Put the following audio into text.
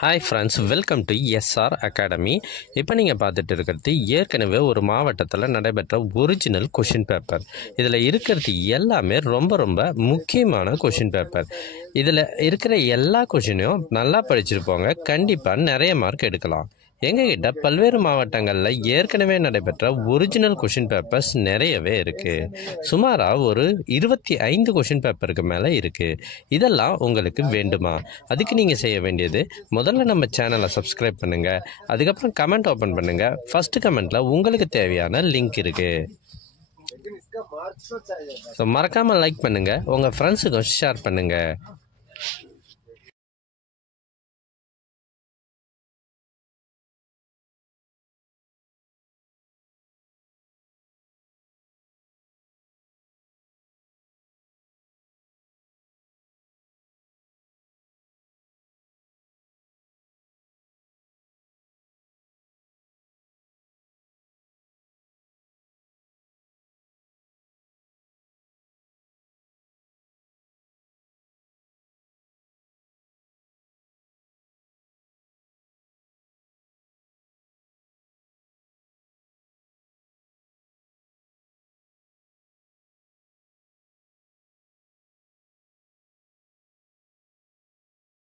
Hi friends, welcome to SR academy. இப்போ நீங்கள் பார்த்துட்டு இருக்கிறது ஏற்கனவே ஒரு மாவட்டத்தில் நடைபெற்ற ஒரிஜினல் கொஷின் பேப்பர். இதில் இருக்கிறது எல்லாமே ரொம்ப ரொம்ப முக்கியமான கொஷின் பேப்பர். இதில் இருக்கிற எல்லா கொஷினையும் நல்லா படிச்சிருப்போங்க, கண்டிப்பாக நிறைய மார்க் எடுக்கலாம். எங்ககிட்ட பல்வேறு மாவட்டங்களில் ஏற்கனவே நடைபெற்ற ஒரிஜினல் கொஷின் பேப்பர்ஸ் நிறையவே இருக்குது. சுமாராக ஒரு 25 கொஷின் பேப்பருக்கு மேலே இருக்குது. இதெல்லாம் உங்களுக்கு வேண்டுமா? அதுக்கு நீங்கள் செய்ய வேண்டியது, முதல்ல நம்ம சேனலை சப்ஸ்கிரைப் பண்ணுங்கள், அதுக்கப்புறம் கமெண்ட் ஓப்பன் பண்ணுங்கள். ஃபஸ்ட்டு கமெண்ட்டில் உங்களுக்கு தேவையான லிங்க் இருக்குது. ஸோ மறக்காமல் லைக் பண்ணுங்கள், உங்கள் ஃப்ரெண்ட்ஸுக்கும் ஷேர் பண்ணுங்கள்.